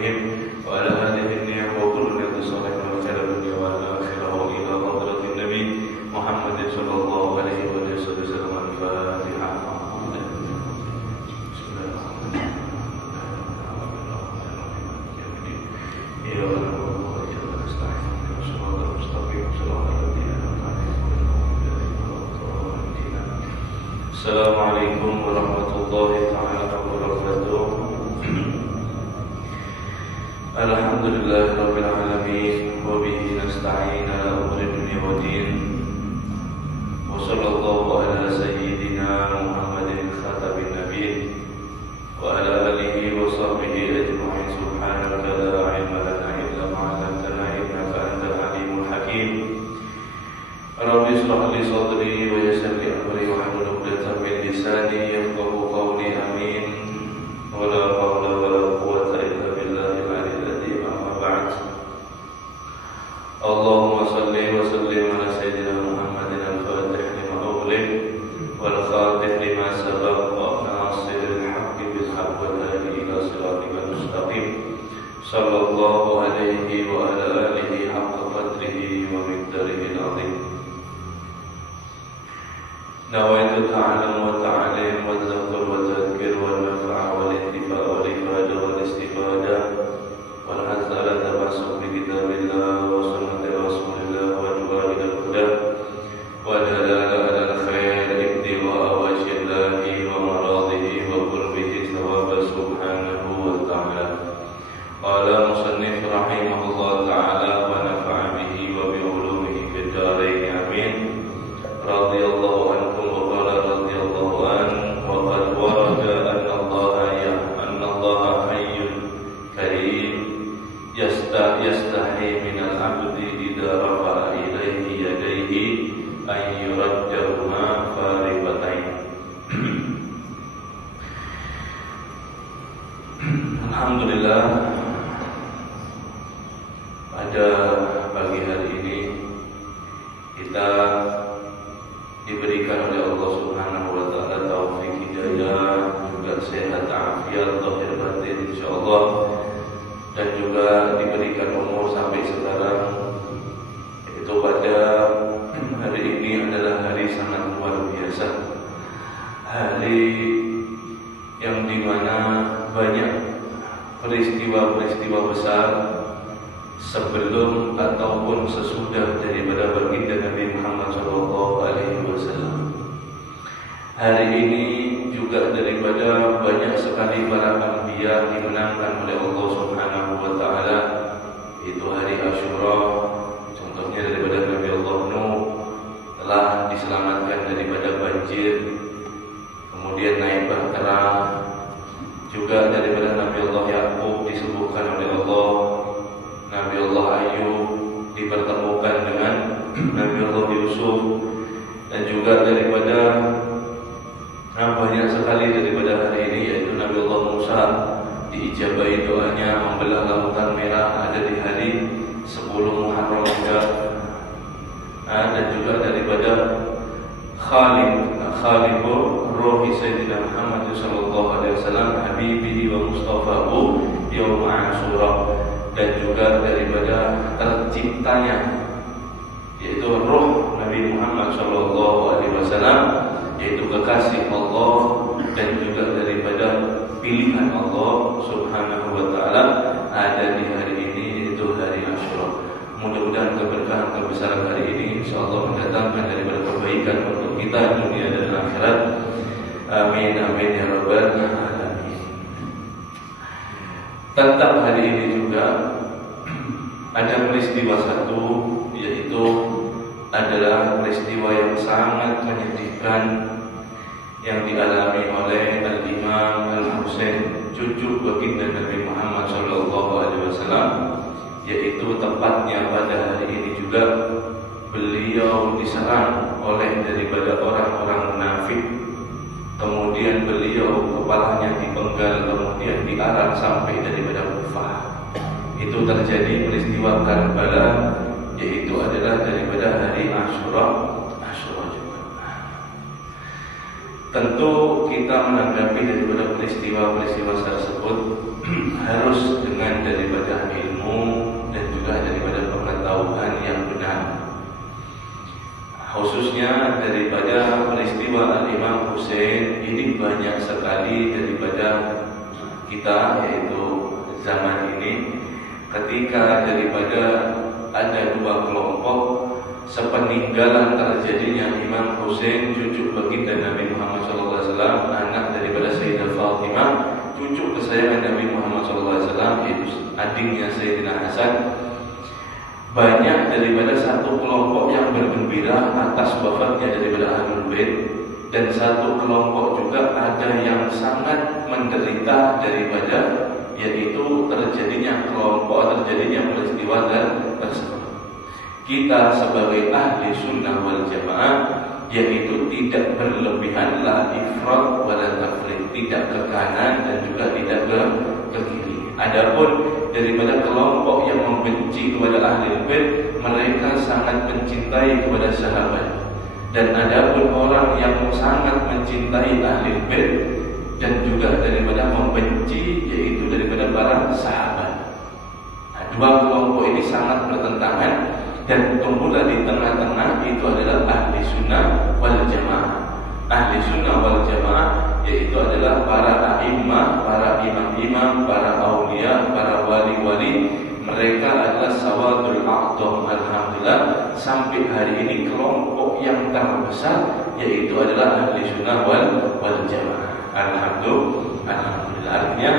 بهم وعلى هذه النية وكل نية صالح والخير الدنيا والآخرة وإلى حضرة النبي محمد صلى الله عليه وسلم. الفاتحة. Assalamualaikum warahmatullahi ta'ala wabarakatuh. Alhamdulillahirabbil alamin wa bihi nasta'in ala umuri dunya waddin. Wa sallallahu ala sayyidina Muhammadin khatamin nabiyyin wa ala alihi wa sahbihi ajma'in. Subhanaka la ilma lana illa ma 'allamtana innaka antal alimul hakim. Rabbi shrah li sadri wa yassir li amri wahlul 'uqdatam min lisani yafqahu qawli. Amin. Wala haula wala quwwata illa billahil 'aliyyil 'azim. Amma ba'd. Allahumma shalli wa sallim ala sayyidina Muhammadin al-fatih lima ughliq wal khatim lima sabaq wa nasiril haqqi bil haqq wal hadi ila siratikal mustaqim. Sallallahu alaihi wa ala alihi haqqa qadrihi wa miqdarihil 'azim. Nawaitu ta'allum wa ta'alim wa tadhakkur wa tadhkir wa nafa'a wal intifa' wal ifada wal istifada wal hazala tamasuk bi kitabillah wa sunnati rasulillah wa du'a ila huda wa dalala ala al-khair ibtiwa wa shillahi wa maradihi wa qurbihi thawaba subhanahu wa ta'ala. Qala musannif rahimahullah ta'ala wa nafa'a bihi wa bi ulumihi fid darain. Amin. Radhiyallahu ankum wa qala radhiyallahu an wa qad warada anna Allah hayyun karim yastahi min al-'abdi idza rafa'a ilayhi yadayhi an yurajjahuma faribatain. Alhamdulillah, pada pagi hari ini kita diberikan oleh Allah Subhanahu wa taala taufik hidayah, juga sehat afiat zahir batin insyaallah, dan juga diberikan umur sampai sekarang. Itu pada hari ini adalah hari sangat luar biasa, hari yang dimana banyak peristiwa-peristiwa besar sebelum ataupun sesudah daripada baginda Nabi Muhammad SAW. Hari ini juga daripada banyak sekali para anbiya dimenangkan oleh Allah Subhanahu wa taala, itu hari Asyura. Contohnya daripada Nabi Allah Nuh telah diselamatkan daripada banjir, kemudian naik bahtera. Juga daripada Nabi Allah Yakub disembuhkan oleh Allah. Nabi Allah Ayub dipertemukan dengan Nabi Allah Yusuf. Dan juga daripada banyak sekali daripada hari ini, yaitu Nabi Allah Musa diijabahi doanya membelah lautan merah, ada di hari 10 Muharram juga. Dan juga daripada Khalifur Ruhi Sayyidina Muhammad sallallahu alaihi wasallam habibihi wa mustafahu yaum Asyura. Dan juga daripada terciptanya, yaitu roh Nabi Muhammad SAW, yaitu kekasih Allah, dan juga daripada pilihan Allah Subhanahu wa taala ada di hari ini, yaitu hari Asyura. Mudah-mudahan keberkahan kebesaran hari ini insyaallah mendatangkan daripada kebaikan untuk kita dunia dan akhirat. Amin amin ya rabbal alamin. Tentang hari ini juga ada peristiwa satu, yaitu adalah peristiwa yang sangat menyedihkan yang dialami oleh Al-Imam Al-Husain, cucu baginda Nabi Muhammad SAW, yaitu tepatnya pada hari ini juga beliau diserang oleh daripada orang-orang munafik. Kemudian beliau kepalanya dipenggal, kemudian diarak sampai daripada Kufah. Itu terjadi peristiwa Karbala, yaitu adalah daripada hari Asyura juga. Tentu kita menanggapi daripada peristiwa-peristiwa tersebut harus dengan daripada ilmu dan juga daripada pengetahuan yang benar. Khususnya daripada peristiwa Imam Husain ini banyak sekali daripada kita, yaitu zaman ini, ketika daripada ada dua kelompok sepeninggalan terjadinya Imam Husain, cucu baginda Nabi Muhammad SAW, anak daripada Sayyidah Fatimah, cucu kesayangan Nabi Muhammad SAW, yaitu adiknya Sayyidina Hasan. Banyak daripada satu kelompok yang bergembira atas wafatnya daripada Ahlul Bait, dan satu kelompok juga ada yang sangat menderita daripada, yaitu terjadinya peristiwa tersebut. Kita sebagai ahli sunnah wal jamaah, yaitu tidak berlebihan, la ifrat wala tafrit, tidak ke kanan dan juga tidak ke kiri. Adapun daripada kelompok yang membenci kepada ahli bait, mereka sangat mencintai kepada sahabat. Dan adapun orang yang sangat mencintai ahli bait dan juga daripada membenci, yaitu daripada para sahabat. Nah, dua kelompok ini sangat bertentangan, dan tumbuhlah di tengah-tengah itu adalah ahli sunnah wal jamaah. Ahli sunnah wal jamaah yaitu adalah para a'immah, para imam-imam, para aulia, para wali-wali. Mereka adalah sawadul a'dham. Alhamdulillah, sampai hari ini kelompok yang terbesar yaitu adalah ahli sunnah wal jamaah. Alhamdulillah. Artinya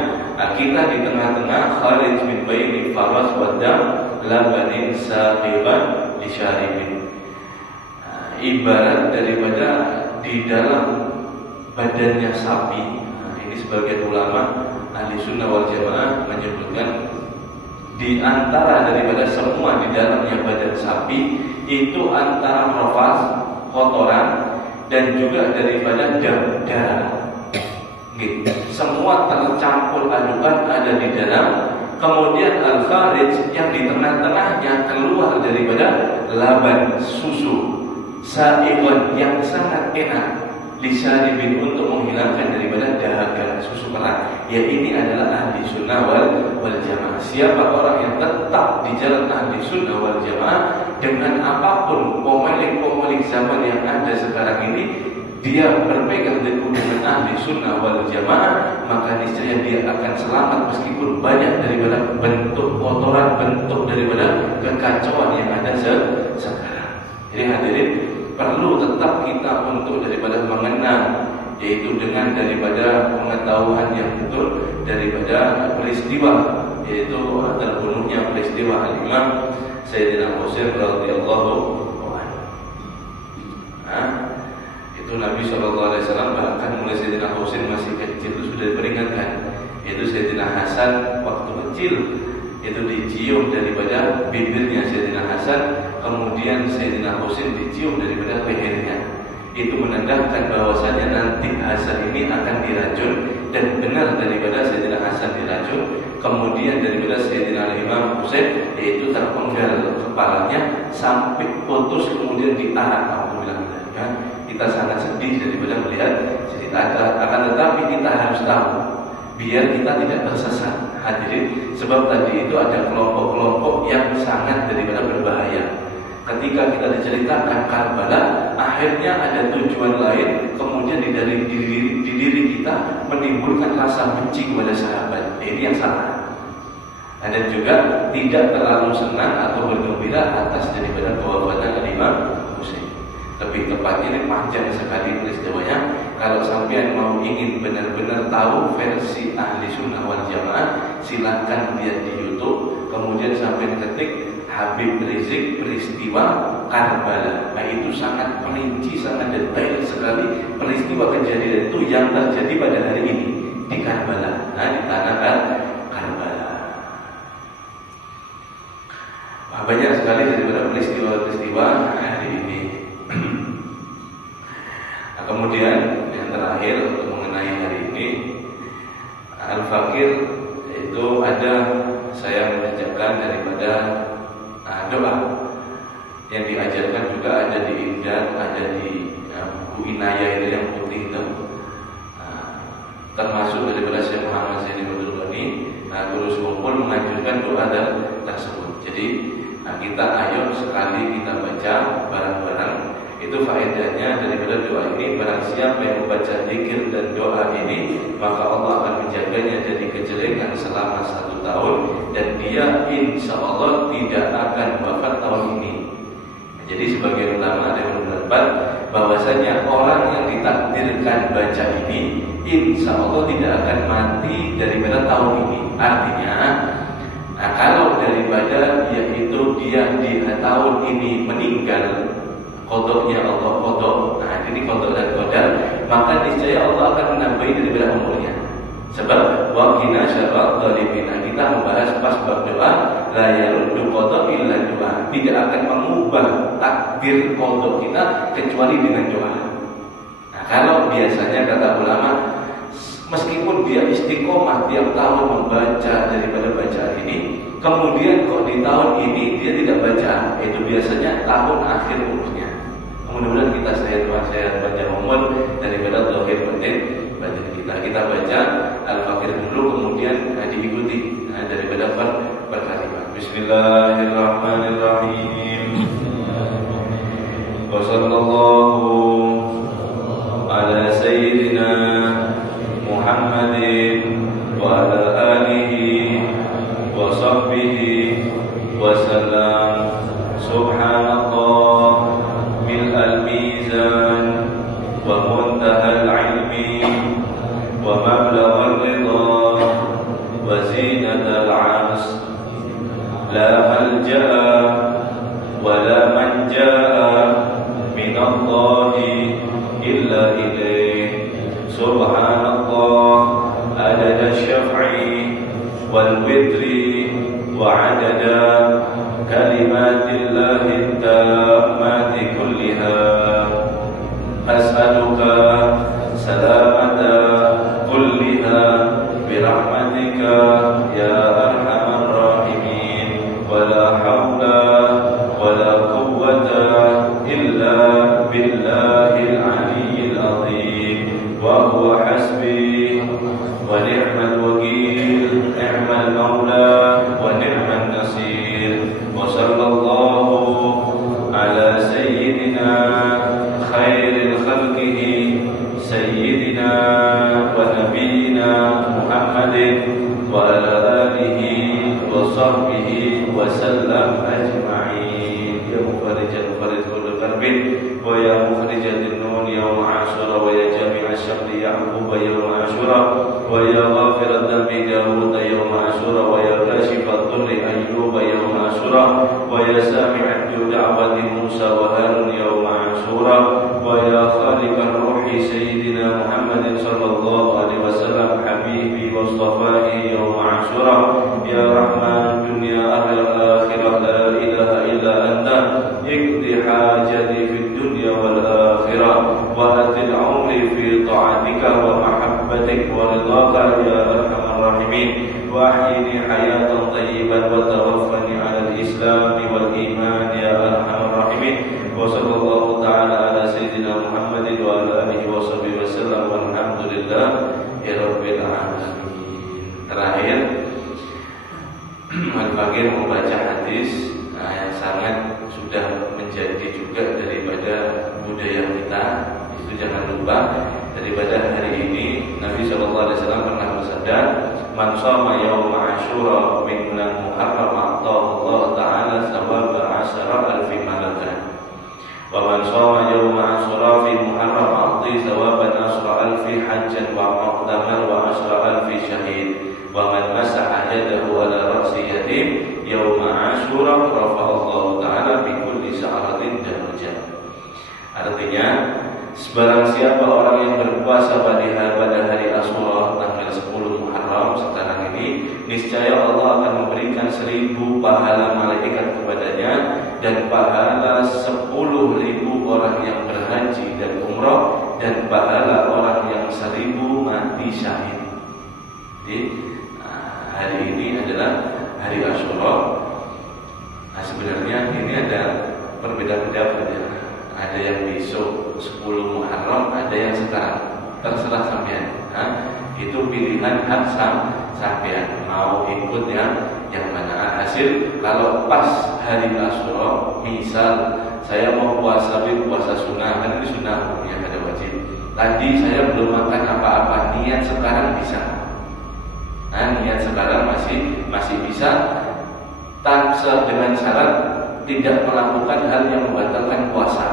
kita di tengah-tengah, kharij min baini faras wa dam labanin saqiban lisyaribin. Ibarat daripada di dalam badannya sapi. Ini sebagian ulama ahli sunnah wal jamaah menyebutkan, di antara daripada semua di dalamnya badan sapi itu antara rafas, kotoran, dan juga daripada darah. Semua tercampur adukan ada di dalam. Kemudian al-kharij yang di tengah-tengahnya keluar daripada laban, susu sa'iqan yang sangat enak, lisanibin, untuk menghilangkan daripada dahaga, susu kerak. Ya, ini adalah ahli sunnah wal jamaah. Siapa orang yang tetap di jalan ahli sunnah wal jamaah, dengan apapun pomelik-pomelik zaman yang ada sekarang ini, dia berpegang teguh dengan ahli sunnah wal jamaah, maka niscaya dia akan selamat meskipun banyak daripada bentuk kotoran, bentuk daripada kekacauan yang ada sekarang. Jadi hadirin, perlu tetap kita untuk daripada mengenang, yaitu dengan daripada pengetahuan yang betul daripada peristiwa, yaitu terbunuhnya peristiwa Al-Imam Sayyidina Husain radhiyallahu anhu. Itu Nabi SAW bahkan mulai Sayyidina Husain masih kecil itu sudah diperingatkan, yaitu Sayyidina Hasan waktu kecil itu dicium daripada bibirnya Sayyidina Hasan, kemudian Sayyidina Husain dicium daripada lehernya. Itu menandakan bahwasanya nanti Hasan ini akan diracun, dan benar daripada Sayyidina Hasan diracun. Kemudian daripada Sayyidina Imam Husain yaitu terpenggal kepalanya sampai putus, kemudian diarak. Alhamdulillah. Kita sangat sedih daripada melihat cerita, akan tetapi kita harus tahu biar kita tidak tersesat, hadirin. Sebab tadi itu ada kelompok-kelompok yang sangat daripada berbahaya. Ketika kita diceritakan Karbala, akhirnya ada tujuan lain, kemudian di diri kita menimbulkan rasa benci kepada sahabat. Ini yang salah. Dan juga tidak terlalu senang atau bergembira atas daripada kewafatan Imam Husain. Lebih tepatnya ini panjang sekali peristiwanya. Kalau sampean mau ingin benar-benar tahu versi ahli sunnah wal jamaah, silakan lihat di YouTube. Kemudian sampean ketik Habib Rizik peristiwa Karbala. Nah, itu sangat perinci, sangat detail sekali peristiwa kejadian itu yang terjadi pada hari ini di Karbala. Nah, di tanah Karbala. Wah, banyak sekali daripada peristiwa-peristiwa hari ini. Nah, kemudian yang terakhir untuk mengenai hari ini, Al-Fakir itu ada, saya mengajarkan daripada doa yang diajarkan juga ada di Indan, ada di buku Inayah itu yang putih itu, termasuk daripada Syekh Muhammad Zaini Abdul Ghani. Qadar tersebut. Jadi kita ayo sekali kita baca bareng-bareng. Itu faedahnya daripada doa ini. Barang siapa yang membaca zikir dan doa ini, maka Allah akan menjaganya dari kejelekan selama 1 tahun, dan dia insya Allah tidak akan wafat tahun ini. Jadi sebagian ulama ada yang berpendapat bahwasanya orang yang ditakdirkan baca ini insya Allah tidak akan mati daripada tahun ini. Artinya, kalau daripada yaitu dia di tahun ini meninggal, qadanya Allah qada. Nah, ini qada dan qadar, maka niscaya Allah akan menambahi daripada umurnya. Sebab waqina syarra dzalimin. Kita membahas pas bab doa, la yaruddu qada illa doa. Tidak akan mengubah takdir qada kita kecuali dengan doa. Nah, kalau biasanya kata ulama, meskipun dia istiqomah tiap tahun membaca daripada bacaan ini, kemudian kok di tahun ini dia tidak baca, itu biasanya tahun akhir umurnya. Mudah-mudahan kita saya baca umur daripada zahir batin kita baca Al-Fakir dulu, kemudian diikuti daripada per kalimat. Bismillahirrahmanirrahim. Wa sallallahu ala sayyidina Muhammadin wa ala alihi wa sahbihi wa sallam. Subhanallah mil al-mizan wa muntahal ilmi wa mablagh ar-ridha wa zinatal 'ars. La malja'a wa la manja'a min Allahi illa ilayh. Subhanallah adada syaf'i wal witri wa adada kalimatillahi tammati kulliha. As'aluka salamata kulliha birahmatika ya arhamar rahimin. Wa la hawla wa la quwwata illa billahil aliyyil azim. Wa huwa hasbi wa ni'mal wakil, ni'mal maula wa ni'man nasir. Wa sallallahu ala sayyidina khairil khalqihi sayyidina wa nabiyyina Muhammadin wa ala alihi wa sahbihi wa sallam ajma'in. Ya mufarijal mufarij kullu karbin wa ya mukhrijal nun yawma ashura wa ya jami'a syamli ya'qub yawma ashura wa ya ghafiral dhanbi Dawud yawma ashura wa ya kashifad dhurri Ayyub yawma ashura wa ya sami'ad da'wati Musa wa Harun yawma ashura wa ya khaliqar ruhi sayyidina Muhammadin sallallahu alaihi wasallam habibi wa astafahi yawma ashura. Ya rahman dunya akhirah la ilaha illa anta iqdi hajati fid dunya wal akhirah wa atil umri fi ta'atika wa mahabbatik wa ridhaka ya arhamar rahimin. Wa ahyini hayatan tayyiban wa tawaffani ala al-islam wal iman ya arhamar rahimin. Wa sallallahu ta'ala ala sayyidina Muhammadin wa ala alihi wa sahbihi wasallam walhamdulillahi rabbil alamin. Terakhir, Al-Fakir membaca hadis yang sangat sudah menjadi juga daripada budaya kita. Itu jangan lupa, daripada hari ini Nabi SAW pernah bersabda, man shoma yauma Asyura min bulan Muharram a'tahu Allah Ta'ala thawaba 10,000 malakah. Wa man shoma yauma Asyura fi Muharram a'ti thawaban 10,000 hajjan wa muqtamar wa 10,000 syahid. Wa man masaha yadahu ala ra'si yatim yauma Asyura rafa'allahu ta'ala bi kulli sa'aratin darajah. Artinya, sebarang siapa orang yang berpuasa pada hari Asyura tanggal 10 Muharram sekarang ini, niscaya Allah akan memberikan 1000 pahala malaikat kepadanya dan pahala 10.000 orang yang berhaji dan umrah dan pahala orang yang 1000 mati syahid. Jadi hari ini adalah hari Asyura. Nah, sebenarnya ini ada perbedaan pendapat ya. Ada yang besok 10 Muharram, ada yang sekarang. Terserah sampean. Itu pilihan hak sampean mau ikut yang mana. Hasil kalau pas hari Asyura, misal saya mau puasa sunnah, kan ini sunnah yang ada wajib. Tadi saya belum makan apa-apa, niat sekarang bisa. Nah, niat sekarang masih bisa, dengan syarat tidak melakukan hal yang membatalkan puasa.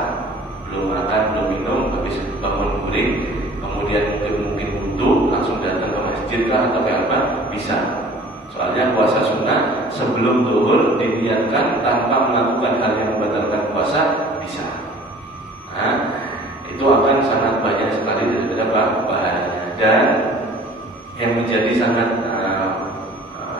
Belum makan, belum minum, habis bangun guring, kemudian mungkin wudu, langsung datang ke masjid atau ke apa, bisa. Soalnya puasa sunnah sebelum zuhur diniatkan tanpa melakukan hal yang membatalkan puasa bisa. Nah, itu akan sangat banyak sekali daripada pahalanya. Dan yang menjadi sangat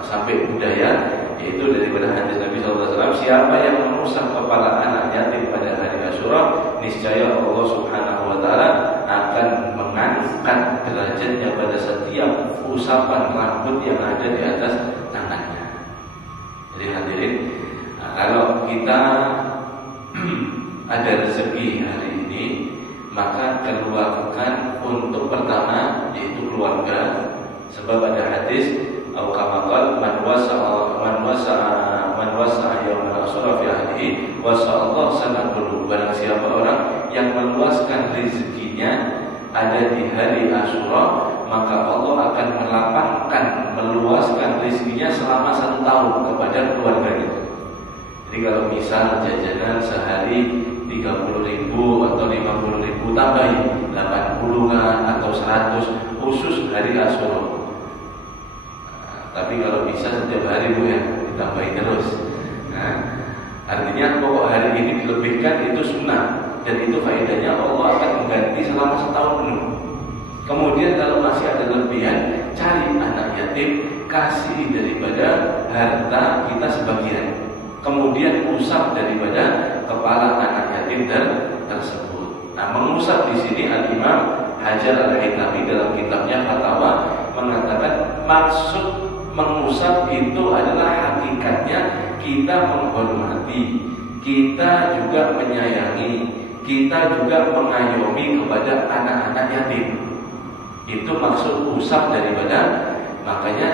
sampai budaya, yaitu daripada hadis Nabi SAW, siapa yang mengusap kepala anak yatim pada hari Asyura, niscaya Allah Subhanahu wa Ta'ala akan mengangkat derajatnya pada setiap usapan rambut yang ada di atas tangannya. Jadi hadirin, kalau kita ada rezeki hari ini, maka keluarkan untuk pertama yaitu keluarga. Sebab ada hadis atau kamakal man wasa yawmal asyura fi ahlihi wasa Allah sanadul. Barang siapa orang yang meluaskan rezekinya ada di hari Asyura, maka Allah akan melapangkan, meluaskan rezekinya selama 1 tahun kepada keluarganya. Jadi kalau misal jajanan sehari 30.000 atau 50.000, tambahin 80 kan atau 100 khusus hari Asyura. Tapi kalau bisa setiap hari Bu ya, ditambahin terus. Nah, artinya pokok hari ini dilebihkan itu sunnah, dan itu faedahnya Allah akan mengganti selama 1 tahun penuh. Kemudian kalau masih ada lebihan, cari anak yatim, kasih daripada harta kita sebagian. Kemudian usap daripada kepala anak yatim tersebut. Nah, mengusap di sini Al-Imam Hajar Al-Haytami dalam kitabnya Fatwa mengatakan maksud mengusap itu adalah hakikatnya kita menghormati, kita juga menyayangi, kita juga mengayomi kepada anak-anak yatim. Itu maksud usap daripada. Makanya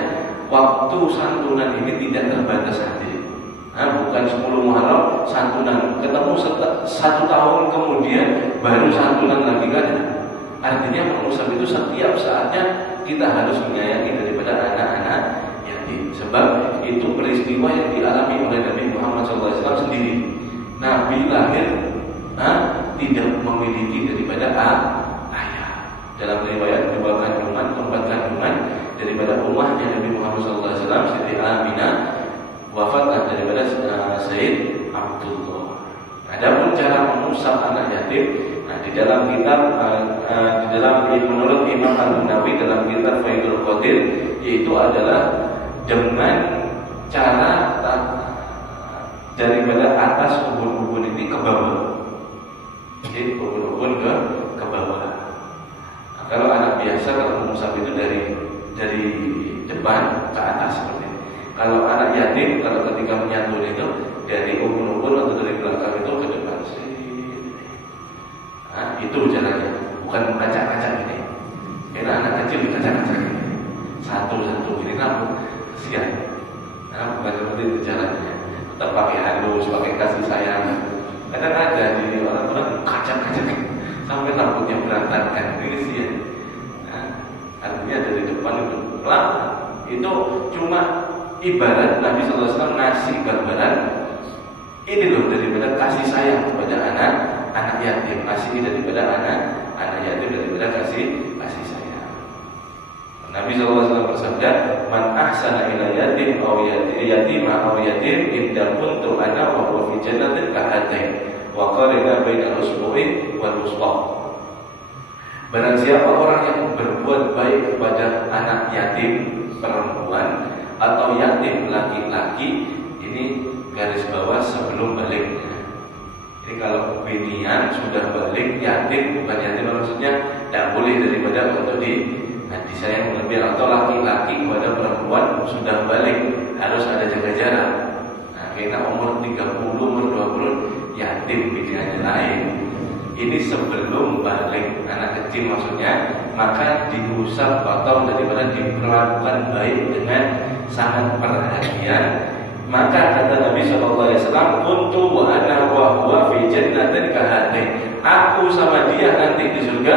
waktu santunan ini tidak terbatas hadir. Nah, bukan 10 Muharram santunan, ketemu 1 tahun kemudian baru santunan lagi kan. Artinya mengusap itu setiap saatnya kita harus menyayangi daripada anak-anak yatim. Sebab itu peristiwa yang dialami oleh Nabi Muhammad SAW sendiri. Nabi lahir tidak memiliki daripada ayah. Dalam riwayat dua kandungan, tempat kandungan daripada ummahnya Nabi Muhammad SAW, Siti Aminah, wafat daripada Sayyid Abdullah. Adapun cara mengusap anak yatim, di dalam kitab menurut Imam An-Nawawi dalam kitab Faidul Qadir, yaitu adalah dengan cara daripada atas ubun-ubun ini ke bawah. Jadi ubun-ubun ke bawah. Nah, kalau anak biasa kalau mengusap itu dari depan ke atas seperti ini. Kalau anak yatim, kalau ketika menyantun itu dari ubun-ubun atau dari belakang itu ke depan sih. Nah, itu caranya, bukan mengacak-acak ini. Karena anak kecil dikacak-acak ini. Satu-satu ini rambut kesian. Nah, bukan seperti itu caranya. Tetap pakai halus, pakai kasih sayang. Kadang ada di orang-orang kacak-kacak sampai rambutnya berantakan. Ini kesian. Nah, artinya dari depan itu pelan. Itu cuma ibarat Nabi SAW ngasih gambaran ini loh daripada kasih sayang kepada anak yatim, kasih daripada anak yatim daripada kasih sayang. Nabi SAW bersabda, man ahsana ila yatim aw yatima aw yatim idza kuntu ana wa huwa fi jannatin ka'atain wa qarina bainal usbu'i wal wusqa. Barang siapa orang yang berbuat baik kepada anak yatim perempuan atau yatim laki-laki, ini garis bawah sebelum baliknya. Ini kalau binian sudah balik, yatim bukan yatim maksudnya tidak boleh daripada untuk disayang lebih, atau laki-laki kepada perempuan sudah balik harus ada jaga jarak. Nah, kita umur 30, umur 20 yatim biniannya lain. Ini sebelum balik, anak kecil maksudnya maka diusap atau daripada diperlakukan baik dengan sangat perhatian. Maka kata Nabi SAW, kuntu wa ana wa huwa fi jannatin kahatain. Aku sama dia nanti di surga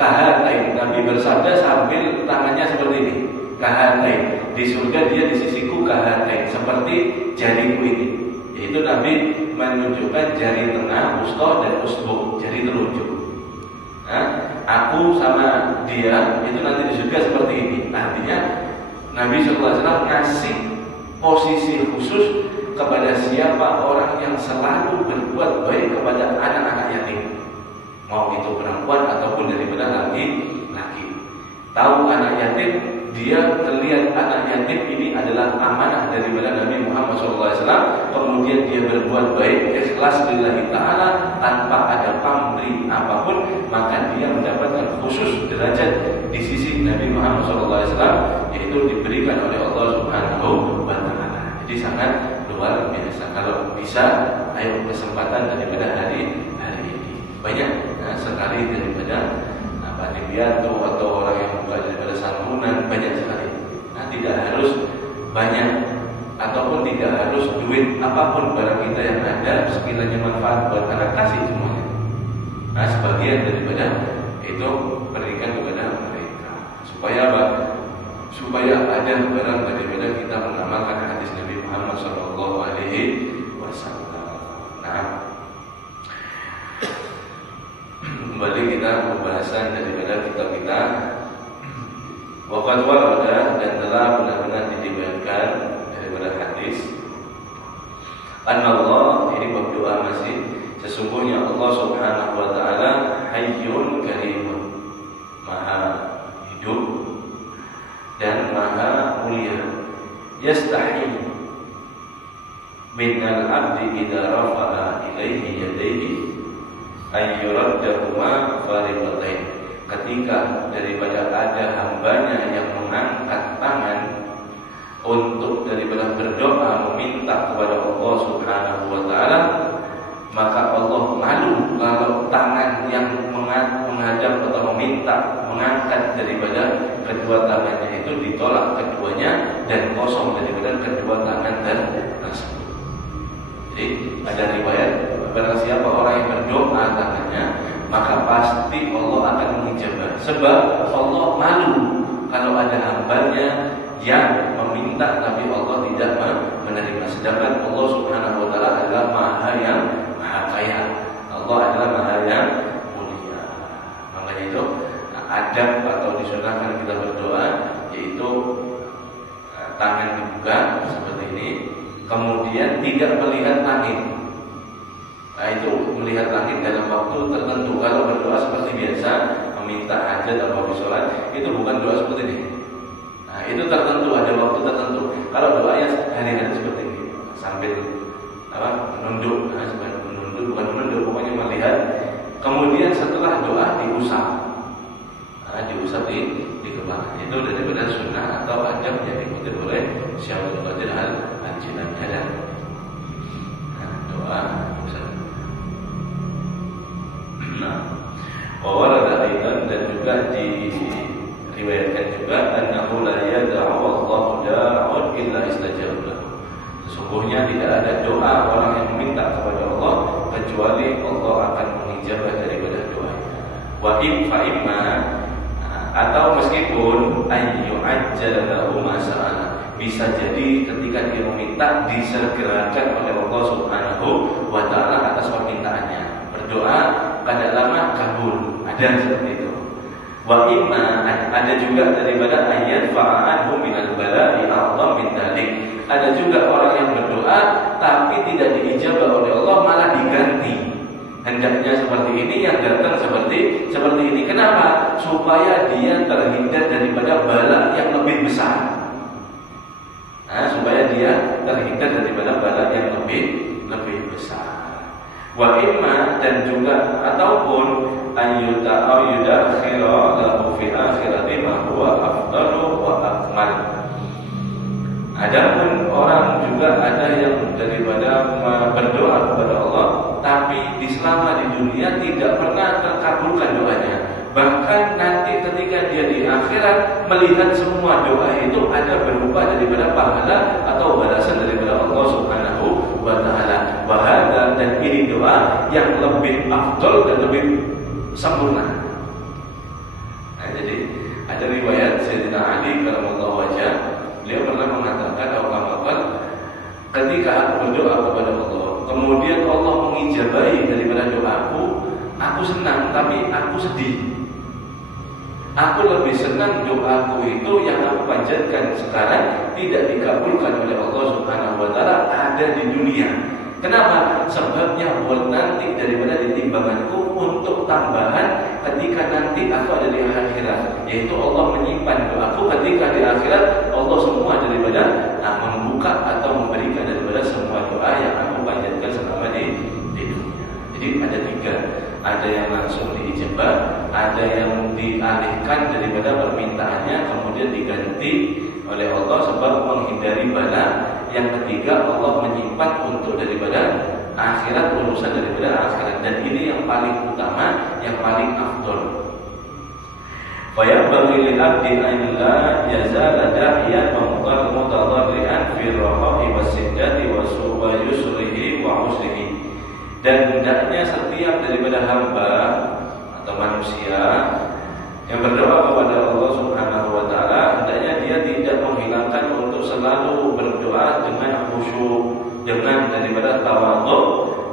kahatain. Nabi bersabda sambil tangannya seperti ini, kahatain. Di surga dia di sisiku kahatain, seperti jariku ini. Yaitu Nabi menunjukkan jari tengah, wusta dan usbuk, jari telunjuk. Nah, aku sama dia itu nanti di surga seperti ini. Artinya Nabi SAW ngasih posisi khusus kepada siapa orang yang selalu berbuat baik kepada anak-anak yatim, mau itu perempuan ataupun daripada laki-laki. Tahu anak yatim, dia terlihat anak yatim ini adalah amanah daripada Nabi Muhammad SAW. Kemudian dia berbuat baik, ikhlas lillahi ta'ala, tanpa ada pamrih apapun, maka dia mendapatkan khusus derajat di sisi Nabi Muhammad SAW, yaitu diberikan oleh Allah Subhanahu wa Ta'ala. Jadi sangat luar biasa. Kalau bisa, ayo kesempatan daripada hari ini banyak sekali daripada pidato atau orang yang buka daripada santunan, banyak sekali. Nah, tidak harus banyak ataupun tidak harus duit apapun, barang kita yang ada sekiranya manfaat buat anak, kasih semuanya. Nah, sebagian daripada itu berikan kepada mereka. Supaya apa? Supaya ada barang daripada kita mengamalkan hadis Nabi Muhammad SAW. Nah, kembali kita pembahasan daripada kitab kita. Waqad warada, dan telah benar-benar diriwayatkan daripada hadis. Allah, ini bab doa masih, sesungguhnya Allah Subhanahu wa Ta'ala hayyun karimun, maha hidup dan maha mulia. Yastahi minal abdi idza rafa'a ilaihi yadayhi ayyuraddahuma fariqatain. Ketika daripada ada hambanya yang mengangkat tangan untuk daripada berdoa meminta kepada Allah Subhanahu wa Ta'ala, maka Allah malu kalau tangan yang menghadap atau meminta mengangkat daripada kedua tangannya itu ditolak keduanya dan kosong daripada kedua tangan tersebut. Jadi ada riwayat, barang siapa orang yang berdoa tangannya, maka pasti Allah akan mengijabah. Sebab Allah malu kalau ada hambanya yang meminta tapi Allah tidak menerima. Sedangkan Allah Subhanahu wa Ta'ala adalah maha yang maha kaya. Allah adalah maha yang mulia. Makanya itu adab atau disunahkan kita berdoa, yaitu tangan dibuka seperti ini, kemudian tidak melihat langit. Nah, itu melihat langit dalam waktu tertentu. Kalau berdoa seperti biasa, meminta hajat atau sholat, itu bukan doa seperti ini. Nah, itu tertentu, ada waktu tertentu. Kalau doanya hari-hari seperti ini, sambil menunduk, sambil menunduk, bukan menunduk, pokoknya melihat. Kemudian setelah doa diusap, diusap di kepala. Itu daripada sunnah atau adab yang diikuti oleh Syekh Abdul Qadir Al-Jilani. Ada doa usap. Wawarada aidan, dan juga diriwayatkan juga annahu la yad'u Allahu da'un illa istajaba lahu. Sesungguhnya tidak ada doa orang yang meminta kepada Allah kecuali Allah akan mengijabah daripada doanya. Wa imma, atau meskipun ayyu'ajjala lahu ma sa'ala, bisa jadi ketika dia meminta disegerakan oleh Allah Subhanahu wa Ta'ala atas permintaannya. Berdoa kadang lama kabul, ada seperti itu. Wa imma, ada juga daripada ayat fa'anhu minal bala'i a'dham min dzalik. Ada juga orang yang berdoa tapi tidak diijabah oleh Allah, malah diganti. Hendaknya seperti ini, yang datang seperti ini. Kenapa? Supaya dia terhindar daripada bala yang lebih besar. Nah, supaya dia terhindar daripada bala yang lebih besar. Wa imma, dan juga ataupun ayyuda khira lahu fi akhirati ma huwa afdalu wa akmal. Adapun orang juga ada yang daripada berdoa kepada Allah tapi selama di dunia tidak pernah terkabulkan doanya. Bahkan nanti ketika ketika dia di akhirat melihat semua doa itu ada berupa daripada pahala atau balasan daripada Allah Subhanahu wa taala. Bahada, dan ini doa yang lebih afdol dan lebih sempurna. Nah, jadi ada riwayat Sayyidina Ali radhiyallahu wajah, beliau pernah mengatakan ketika aku berdoa kepada Allah, kemudian Allah mengijabahi daripada doaku, aku senang tapi aku sedih. Aku lebih senang doaku itu yang aku panjatkan sekarang tidak dikabulkan oleh Allah Subhanahu wa taala ada di dunia. Kenapa? Sebabnya buat nanti daripada ditimbanganku untuk tambahan ketika nanti aku ada di akhirat, yaitu Allah menyimpan doaku ketika di akhirat Allah semua daripada membuka atau memberikan daripada semua doa yang aku panjatkan selama di dunia. Jadi ada tiga. Ada yang langsung diijabah, ada yang dialihkan daripada permintaannya kemudian diganti oleh Allah sebab menghindari bala. Yang ketiga, Allah menyimpan untuk daripada akhirat, urusan daripada akhirat. Dan ini yang paling utama, yang paling afdol. Fayabaghi lil abdi an la yazala dahiyan wa mutadharrian fi raha'i was-siddati wa yusrihi wa usrihi. Dan hendaknya setiap daripada hamba atau manusia yang berdoa kepada Allah Subhanahu wa taala, hendaknya dia tidak menghilangkan untuk selalu berdoa dengan khusyuk, dengan daripada tawadhu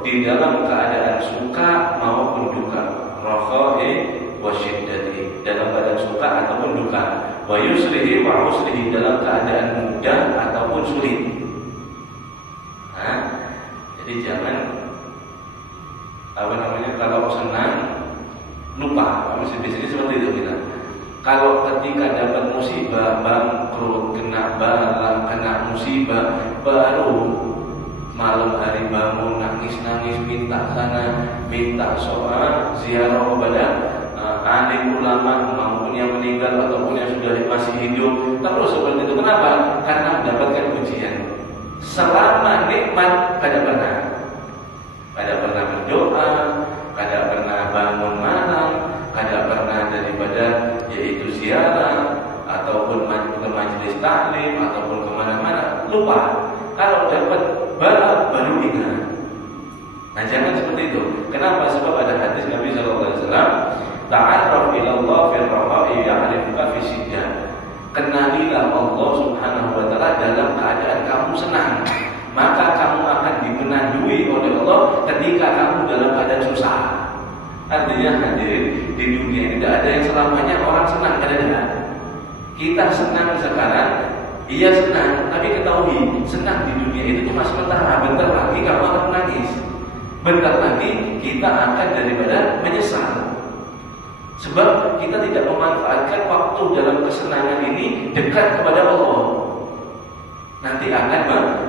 di dalam keadaan suka maupun duka, rakhai wa syiddati, dalam keadaan suka ataupun duka, wa yusrihi wa usrihi, dalam keadaan mudah ataupun sulit. Jadi jangan kalau senang lupa, biasanya seperti itu kita. Kalau ketika dapat musibah, bangkrut, kena bala, kena musibah, baru malam hari bangun nangis-nangis minta sana, minta soal, ziarah kepada alim ulama maupun yang meninggal ataupun yang sudah masih hidup. Terus seperti itu. Kenapa? Karena mendapatkan ujian. Selama nikmat kada pernah berdoa, kada pernah bangun malam, kada pernah daripada yaitu ziarah ataupun ke majelis taklim ataupun kemana-mana, lupa. Kalau dapat bala baru ingat. Nah, jangan seperti itu. Kenapa? Sebab ada hadis Nabi SAW, ta'arraf ila Allah fil raha'i ya'rifuka fi syiddah. Kenalilah Allah Subhanahu wa taala dalam keadaan kamu senang, maka kamu akan dipenandui oleh Allah ketika kamu dalam keadaan susah. Artinya hadirin, di dunia ini tidak ada yang selamanya orang senang, kadang-kadang kita senang sekarang, iya senang, tapi ketahui senang di dunia itu cuma sementara. Bentar lagi kamu akan menangis, bentar lagi kita akan daripada menyesal. Sebab kita tidak memanfaatkan waktu dalam kesenangan ini dekat kepada Allah, nanti akan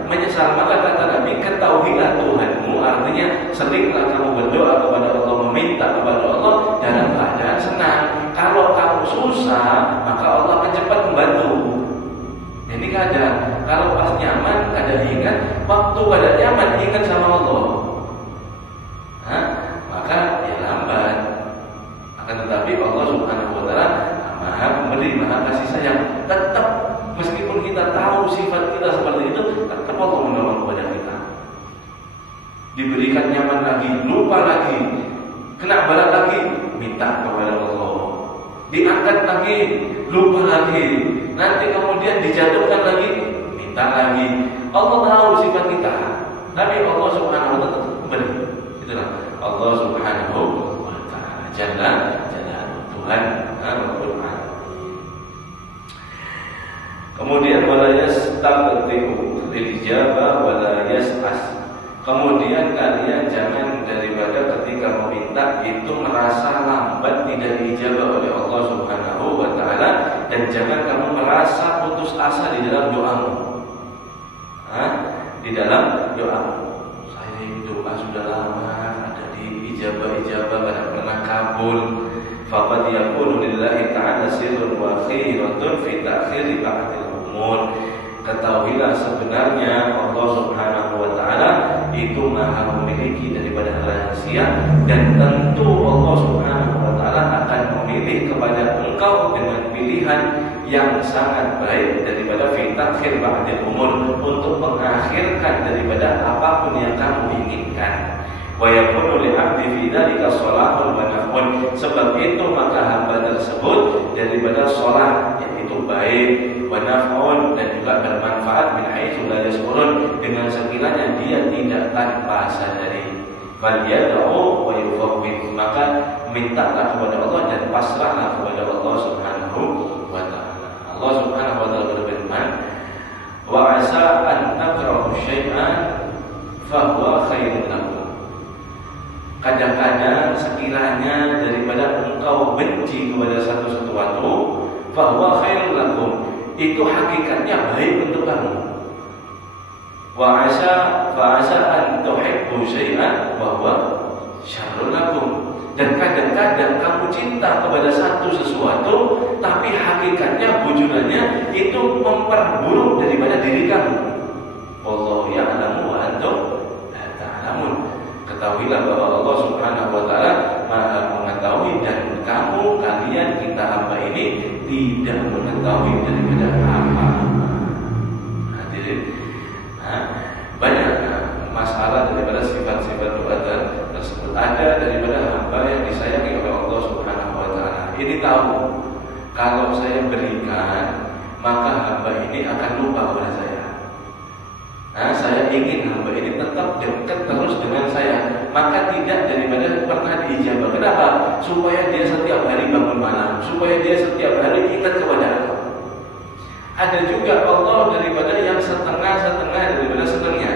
menyesal. Maka kata Nabi, ketahuilah Tuhanmu, artinya seringlah kamu berdoa kepada Allah, meminta kepada Allah dalam keadaan senang. Kalau kamu susah, maka Allah akan cepat membantu. Ini kadang kalau pas nyaman, kadang ingat, waktu kadang nyaman ingat sama Allah, maka ya lambat. Akan tetapi Allah Subhanahu wa taala Maha Pemberi, Maha Kasih Sayang. Tetap meskipun kita tahu sifat kita seperti itu, tetap Allah menolong kepada kita. Diberikan nyaman lagi, lupa lagi, kena balat lagi, minta kepada Allah. Diangkat lagi, lupa lagi, nanti kemudian dijatuhkan lagi, minta lagi. Allah tahu sifat kita, tapi Allah Subhanahu wa taala tetap memberi. Itulah Allah Subhanahu wa taala, Jalla Tuhan Rabbul Alamin. Kemudian wala yastaqti'u lijaba wala yas'as. Kemudian kalian jangan daripada ketika meminta itu merasa lambat tidak diijabah oleh Allah Subhanahu wa taala, dan jangan kamu merasa putus asa di dalam doamu. Di dalam doamu. Saya ini doa sudah lama ada di ijabah tidak pernah kabul. Faqad yakunu lillahi ta'ala sirrun wa khairatun fi ta'khiri ba'dil umur. Ketahuilah sebenarnya Allah Subhanahu wa taala itu Maha memiliki daripada rahasia, dan tentu Allah Subhanahu wa taala akan memilih kepada engkau dengan pilihan yang sangat baik daripada fitakhir ba'dil umur, untuk mengakhirkan daripada apapun yang kamu inginkan. Wa yakunu li 'abdi fi dzalika shalahun wa naf'un, sebab itu maka hamba tersebut daripada shalah, yaitu baik, wa naf'un, dan juga bermanfaat, min haitsu la yash'urun, dengan sekiranya dia tidak tanpa sadari. Fal yad'u wa yufawwid, maka mintalah kepada Allah dan pasrahlah kepada Allah Subhanahu wa taala. Allah Subhanahu wa taala berfirman, wa 'asa an takrahu syai'an fa huwa khairun lakum. Kadang-kadang sekiranya daripada engkau benci kepada satu sesuatu, fa huwa khairun lakum, itu hakikatnya baik untuk kamu. Wa 'asa an tuhibbu syai'an wa huwa syarrun lakum. Dan kadang-kadang kamu cinta kepada satu sesuatu, tapi hakikatnya wujudnya itu memperburuk daripada diri kamu. Wallahu ya'lamu wa antum la ta'lamun. Ketahuilah bahwa Allah Subhanahu wa taala Maha mengetahui, dan kalian kita hamba ini tidak mengetahui daripada apa. Hadirin, banyak masalah daripada sifat-sifat doa tersebut ada daripada hamba yang disayangi oleh Allah Subhanahu wa taala. Ini tahu kalau saya berikan, maka hamba ini akan lupa pada saya. Saya ingin hamba ini tetap dekat terus dengan saya, maka tidak daripada pernah diijabah. Kenapa? Supaya dia setiap hari bangun malam, supaya dia setiap hari ingat kepada aku. Ada juga Allah daripada yang setengah-setengah daripada setengahnya.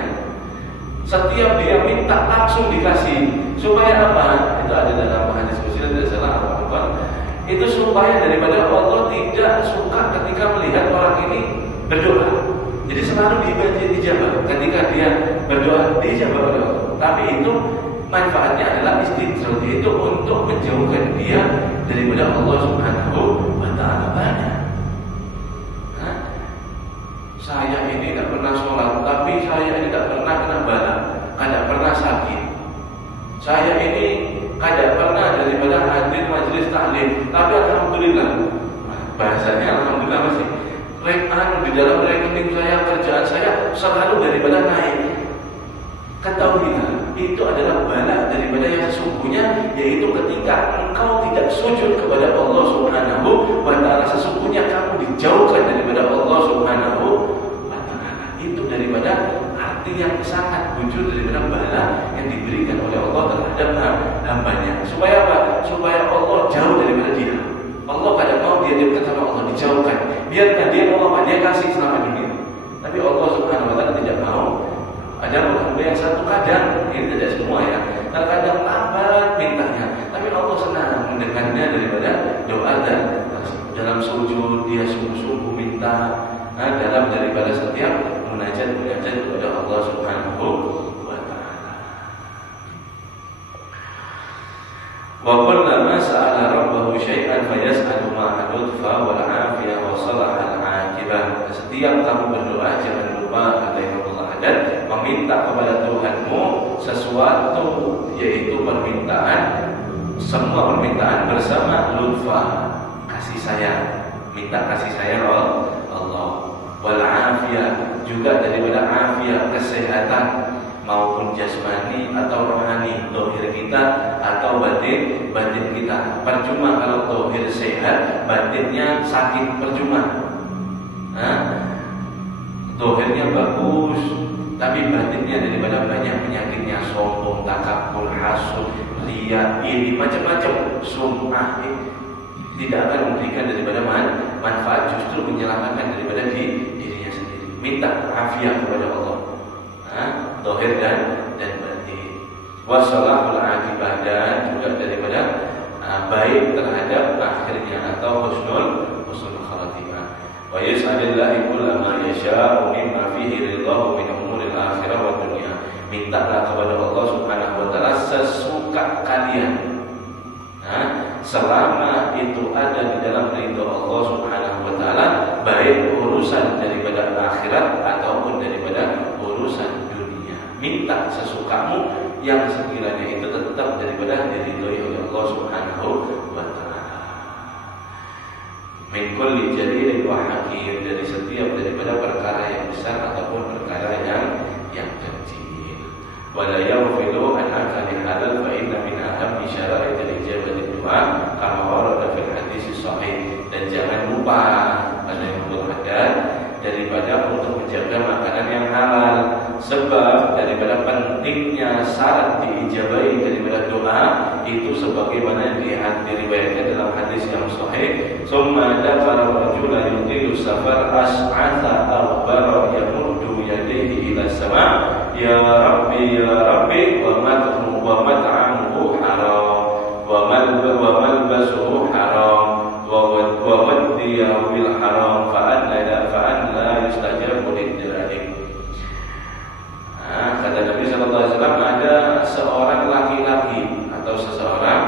Setiap dia minta langsung dikasih. Supaya apa? Itu ada dalam hadis Qudsi, tidak salah apa-apa. Itu supaya daripada Allah tidak suka ketika melihat orang ini berdoa. Jadi selalu dijabah ketika dia berdoa, dijabah oleh Allah. Tapi itu manfaatnya adalah istidraj, itu untuk menjauhkan dia daripada Allah Subhanahu wa taala. Banyak. Saya ini tidak pernah sholat, tapi saya ini tidak pernah kena bala, tidak pernah sakit. Saya ini tidak pernah daripada hadir majelis taklim, tapi alhamdulillah. Bahasanya alhamdulillah masih. Di dalam rekening saya, kerjaan saya selalu daripada naik. Ketahuilah, itu adalah bala daripada yang sesungguhnya, yaitu ketika engkau tidak sujud kepada Allah Subhanahu wa taala, sesungguhnya kamu dijauhkan daripada Allah Subhanahu wa taala. Itu daripada arti yang sangat wujud daripada bala yang diberikan oleh Allah terhadap hambanya. Supaya apa? Supaya Allah jauh daripada dia. Allah kadang mau dia dekat sama Allah, dijauhkan. Biarkan dia mau apa, dia kasih selama dunia. Tapi Allah Subhanahu wa taala tidak mau. Ada hamba yang satu kadang, ini tidak semua ya, terkadang lambat mintanya, tapi Allah senang mendengarnya daripada doa dan dalam sujud dia sungguh-sungguh minta, dalam daripada setiap munajat kepada Allah Subhanahu wa taala. Wa kullama sa'ala rabbahu syai'an fayas'alu ma al-lutfa wal 'afiyah wa salaha al-'aqibah. Setiap kamu berdoa jangan lupa, kata Imam dan meminta kepada Tuhanmu sesuatu, yaitu permintaan, semua permintaan bersama lutfa, kasih sayang, minta kasih sayang Allah. Wal afiyah, juga daripada afiyah, kesehatan maupun jasmani atau rohani, dohir kita atau batin kita. Percuma kalau dohir sehat, batinnya sakit, percuma. Dohirnya bagus, tapi batinnya daripada banyak penyakitnya, sombong, takabur, hasud, riya, iri, macam-macam, sum'ah, tidak akan memberikan daripada manfaat, justru menyelamatkan daripada dirinya sendiri. Minta afiat kepada Allah, dohir dan batin. Wassalahul aqibah, dan juga daripada baik terhadap akhirnya atau husnul khatimah. Wa yas'alillahi kulla ma yasha'u mimma fihi ridhahu min umuril akhirah wa dunya. Mintalah kepada Allah Subhanahu wa taala sesuka kalian, selama itu ada di dalam ridha Allah Subhanahu wa taala, baik urusan daripada akhirat ataupun daripada urusan dunia. Minta sesukamu yang sekiranya itu tetap daripada diridhoi oleh Allah Subhanahu wa taala. min kulli jalilin wa hakim, dari setiap daripada perkara yang besar ataupun perkara yang kecil. Wala yaghfilu an akali halal fa inna min ahammi syara'il ijabati du'a kama warada fil hadis sahih. Dan jangan lupa pada yang berhadap daripada untuk menjaga makanan yang halal, sebab daripada pentingnya syarat diijabahi daripada doa itu sebagaimana yang diriwayatkan dalam hadis yang sahih. Summa dakara rajula yutilu safar as'atha aghbara yamuddu yadayhi ila sama ya rabbi wa mat'amuhu haram wa malbasuhu haram wa waddiyahu bil haram fa anna yustajabu lidhalik. Kata Nabi sallallahu alaihi wasallam, ada seorang laki-laki atau seseorang,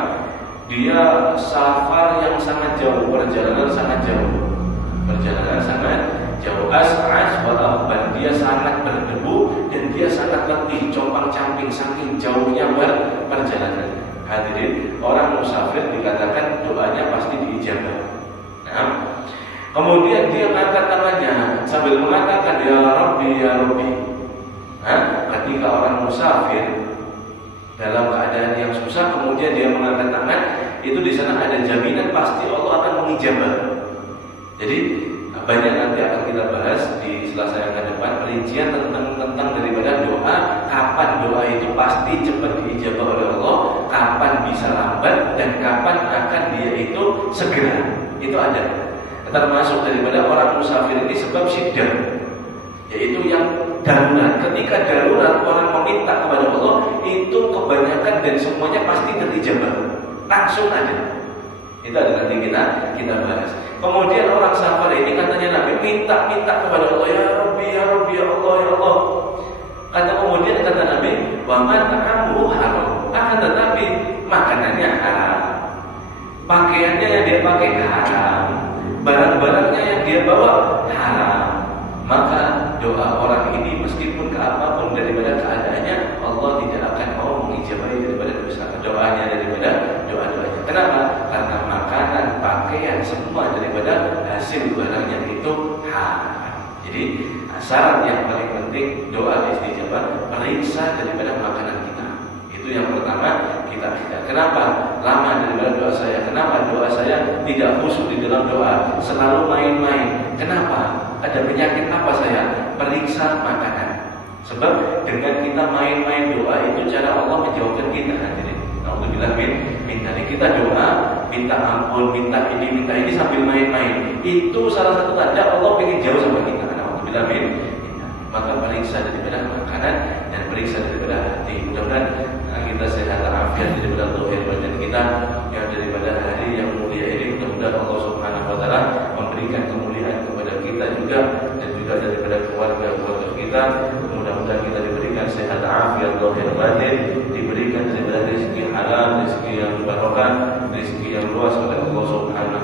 dia safar yang sangat jauh, perjalanan sangat jauh, as'as wa aghbar, dia sangat berdebu dan dia sangat letih, compang-camping saking jauhnya perjalanan. Hadirin, orang musafir dikatakan doanya pasti diijabah. Nah, kemudian dia mengangkat tangannya sambil mengatakan ya Rabbi ya Rabbi. Ketika orang musafir dalam keadaan yang susah kemudian dia mengangkat tangan, itu di sana ada jaminan pasti Allah akan mengijabah. Jadi banyak nanti akan kita bahas di Selasa yang akan depan perincian tentang daripada doa, kapan doa itu pasti cepat diijabah oleh Allah, kapan bisa lambat, dan kapan akan dia itu segera. Itu ada. Termasuk daripada orang musafir ini sebab syiddah, yaitu yang darurat. Ketika darurat orang meminta kepada Allah, itu kebanyakan dan semuanya pasti terijabah. Langsung aja. Itu ada nanti kita bahas. Kemudian orang safar ini katanya Nabi minta kepada Allah, ya Rabbi ya Rabbi ya Allah ya Allah. Kemudian kata Nabi, wa mat'amuhu haram. Akan tetapi makanannya haram, pakaiannya yang dia pakai haram, barang-barangnya yang dia bawa haram. Maka doa orang ini meskipun apapun daripada keadaannya, Allah tidak akan mau mengijabahi daripada doanya, daripada doa-doanya. Kenapa? Karena makanan, pakaian, semua daripada hasil barangnya itu haram. Jadi syarat yang paling penting doa istijabah, periksa daripada makanan kita. Itu yang pertama kita lihat. Kenapa lama daripada doa saya? Kenapa doa saya tidak khusyuk di dalam doa, selalu main-main? Kenapa? Ada penyakit apa saya? Periksa makanan. Sebab dengan kita main-main doa itu cara Allah menjauhkan kita. Hadirin, alhamdulillah minta kita doa, minta ampun, minta ini sambil main-main. Itu salah satu tanda Allah ingin jauh sama kita. Alhamdulillah maka periksa daripada makanan dan periksa daripada hati. Mudah-mudahan kita sehat afiat daripada zahir badan kita, yang daripada hari yang mulia ini. Mudah-mudahan Allah Subhanahu wa taala memberikan kemuliaan kepada kita juga, dan juga daripada keluarga kita. Mudah-mudahan kita diberikan sehat afiat zahir batin, diberikan daripada rezeki halal, rezeki yang barokah, rezeki yang luas oleh Allah Subhanahu